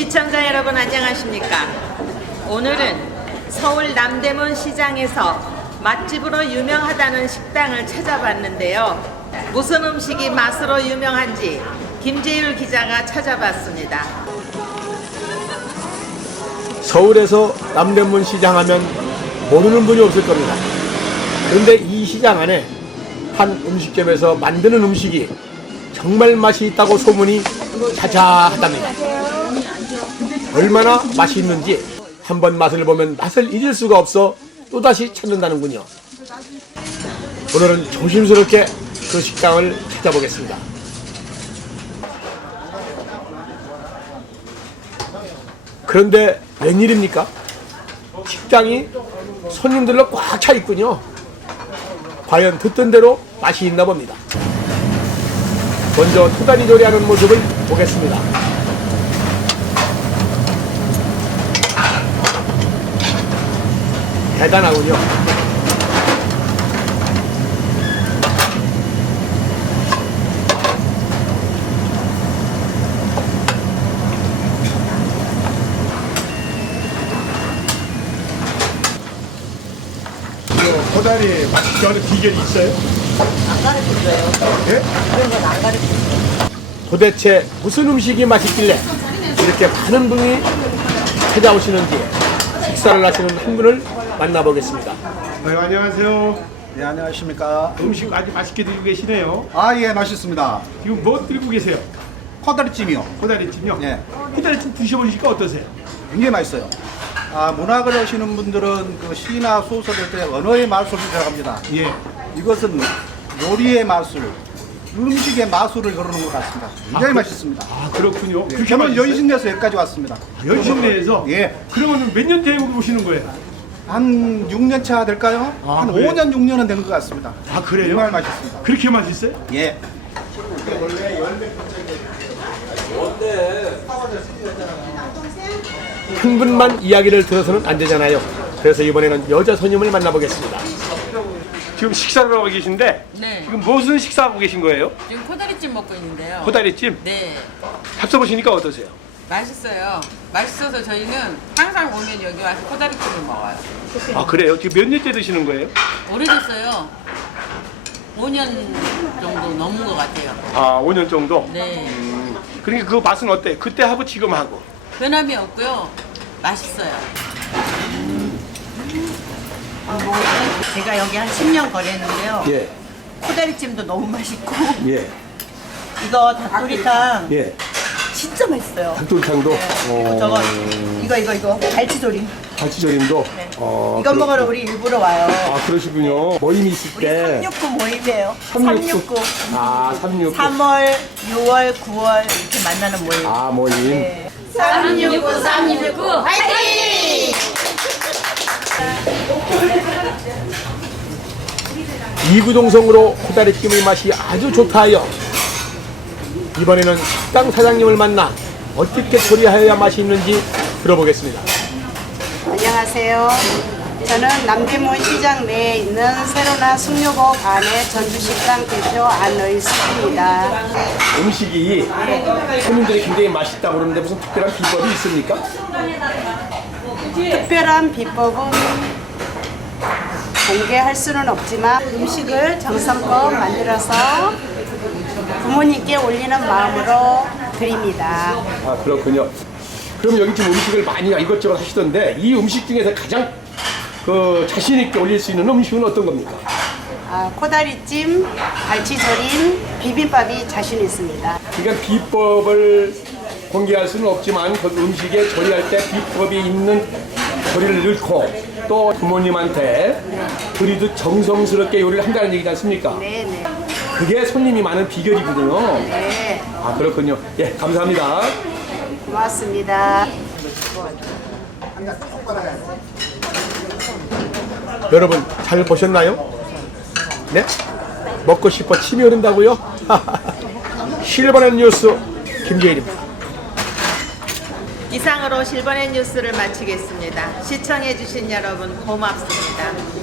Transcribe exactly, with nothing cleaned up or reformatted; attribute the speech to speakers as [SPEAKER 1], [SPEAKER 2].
[SPEAKER 1] 시청자 여러분 안녕하십니까? 오늘은 서울 남대문 시장에서 맛집으로 유명하다는 식당을 찾아봤는데요. 무슨 음식이 맛으로 유명한지 김재율 기자가 찾아봤습니다.
[SPEAKER 2] 서울에서 남대문 시장 하면 모르는 분이 없을 겁니다. 그런데 이 시장 안에 한 음식점에서 만드는 음식이 정말 맛이 있다고 소문이 자자하답니다. 얼마나 맛이 있는지 한번 맛을 보면 맛을 잊을 수가 없어 또다시 찾는다는군요. 오늘은 조심스럽게 그 식당을 찾아보겠습니다. 그런데 웬일입니까? 식당이 손님들로 꽉 차 있군요. 과연 듣던 대로 맛이 있나 봅니다. 먼저 토다리 조리하는 모습을 보겠습니다. 대단하군요. 토다리 맛있게 하는 비결이 있어요?
[SPEAKER 3] 안 가르쳐줘요.
[SPEAKER 2] 예?
[SPEAKER 3] 그런 건 안 가르쳐줘요.
[SPEAKER 2] 도대체 무슨 음식이 맛있길래 이렇게 많은 분이 찾아오시는지 식사를 하시는 한 분을 만나보겠습니다.
[SPEAKER 4] 네, 안녕하세요.
[SPEAKER 5] 네, 안녕하십니까.
[SPEAKER 4] 음식 아주 맛있게 드리고 계시네요.
[SPEAKER 5] 아, 예, 맛있습니다.
[SPEAKER 4] 지금 뭐 드리고 계세요?
[SPEAKER 5] 코다리찜이요.
[SPEAKER 4] 코다리찜요?
[SPEAKER 5] 네.
[SPEAKER 4] 코다리찜 드셔보시니까 어떠세요?
[SPEAKER 5] 굉장히 맛있어요. 아, 문학을 하시는 분들은 그 시나 소설을 때 언어의 마술을 들어갑니다.
[SPEAKER 4] 예.
[SPEAKER 5] 이것은 요리의 마술, 음식의 마술을 거르는 것 같습니다. 굉장히
[SPEAKER 4] 아, 그-
[SPEAKER 5] 맛있습니다.
[SPEAKER 4] 아, 그렇군요.
[SPEAKER 5] 네,
[SPEAKER 4] 그렇게
[SPEAKER 5] 저는
[SPEAKER 4] 맛있어요?
[SPEAKER 5] 연신내에서 여기까지 왔습니다.
[SPEAKER 4] 연신내에서?
[SPEAKER 5] 예.
[SPEAKER 4] 그러면 몇 년 되고 오시는 거예요?
[SPEAKER 5] 한 육 년 차 될까요?
[SPEAKER 4] 아,
[SPEAKER 5] 한
[SPEAKER 4] 그래요?
[SPEAKER 5] 오 년, 육 년은 된 것 같습니다.
[SPEAKER 4] 아, 그래요?
[SPEAKER 5] 정말 맛있습니다.
[SPEAKER 4] 그렇게 맛있어요?
[SPEAKER 5] 예.
[SPEAKER 2] 한 분만 이야기를 들어서는 안 되잖아요. 그래서 이번에는 여자 손님을 만나보겠습니다.
[SPEAKER 4] 지금 식사를 하고 계신데
[SPEAKER 6] 네.
[SPEAKER 4] 지금 무슨 식사하고 계신 거예요?
[SPEAKER 6] 지금 코다리찜 먹고 있는데요.
[SPEAKER 4] 코다리찜?
[SPEAKER 6] 네.
[SPEAKER 4] 잡숴보시니까 어떠세요?
[SPEAKER 6] 맛있어요. 맛있어서 저희는 항상 오면 여기 와서 코다리찜을 먹어요.
[SPEAKER 4] 아, 그래요? 지금 몇 년째 드시는 거예요?
[SPEAKER 6] 오래됐어요. 오 년 정도 넘은 것 같아요.
[SPEAKER 4] 아, 오 년 정도?
[SPEAKER 6] 네.
[SPEAKER 4] 그러니까 그 맛은 어때요? 그때 하고 지금 하고?
[SPEAKER 6] 변함이 없고요. 맛있어요.
[SPEAKER 3] 제가 여기 한 십 년 거래했는데요.
[SPEAKER 2] 예,
[SPEAKER 3] 코다리찜도 너무 맛있고
[SPEAKER 2] 예,
[SPEAKER 3] 이거 닭도리탕
[SPEAKER 2] 예.
[SPEAKER 3] 진짜 맛있어요.
[SPEAKER 2] 닭도리탕도,
[SPEAKER 3] 그리고 저거 이거 이거 이거 갈치조림.
[SPEAKER 2] 갈치조림도.
[SPEAKER 3] 네.
[SPEAKER 2] 어,
[SPEAKER 3] 이거
[SPEAKER 2] 그렇-
[SPEAKER 3] 먹으러 우리 일부러 와요.
[SPEAKER 2] 아, 그러시군요. 모임이 있을
[SPEAKER 3] 우리
[SPEAKER 2] 때.
[SPEAKER 3] 삼육구 모임이에요.
[SPEAKER 2] 삼육구.
[SPEAKER 3] 삼육구.
[SPEAKER 2] 아, 삼육구.
[SPEAKER 3] 삼월, 유월, 구월 이렇게 만나는 모임.
[SPEAKER 2] 아, 모임.
[SPEAKER 3] 네. 삼육구 삼육구 화이팅!
[SPEAKER 2] 이구동성으로 코다리찜의 맛이 아주 좋다하여 이번에는 식당 사장님을 만나 어떻게 조리하여야 맛이 있는지 들어보겠습니다.
[SPEAKER 7] 안녕하세요. 저는 남대문 시장 내에 있는 세로나 숙류곡 안의 전주식당 대표 안의숙입니다.
[SPEAKER 2] 음식이 손님들이 굉장히 맛있다고 그러는데 무슨 특별한 비법이 있습니까?
[SPEAKER 7] 특별한 비법은 공개할 수는 없지만 음식을 정성껏 만들어서 부모님께 올리는 마음으로 드립니다.
[SPEAKER 2] 아, 그렇군요. 그럼 여기 지금 음식을 많이 이것저것 하시던데 이 음식 중에서 가장 그 자신 있게 올릴 수 있는 음식은 어떤 겁니까?
[SPEAKER 7] 아, 코다리찜, 갈치조림, 비빔밥이 자신 있습니다.
[SPEAKER 2] 그러니까 비법을 공개할 수는 없지만 그 음식에 조리할 때 비법이 있는 조리를 넣고 또 부모님한테 드리듯 정성스럽게 요리를 한다는 얘기지 않습니까?
[SPEAKER 7] 네네.
[SPEAKER 2] 그게 손님이 많은 비결이거든요.
[SPEAKER 7] 네,
[SPEAKER 2] 아, 그렇군요. 예, 감사합니다.
[SPEAKER 7] 고맙습니다.
[SPEAKER 2] 여러분 잘 보셨나요? 네? 먹고 싶어 침이 흐른다고요? 실버넷 뉴스 김재일입니다.
[SPEAKER 1] 이상으로 실버넷 뉴스를 마치겠습니다. 시청해주신 여러분 고맙습니다.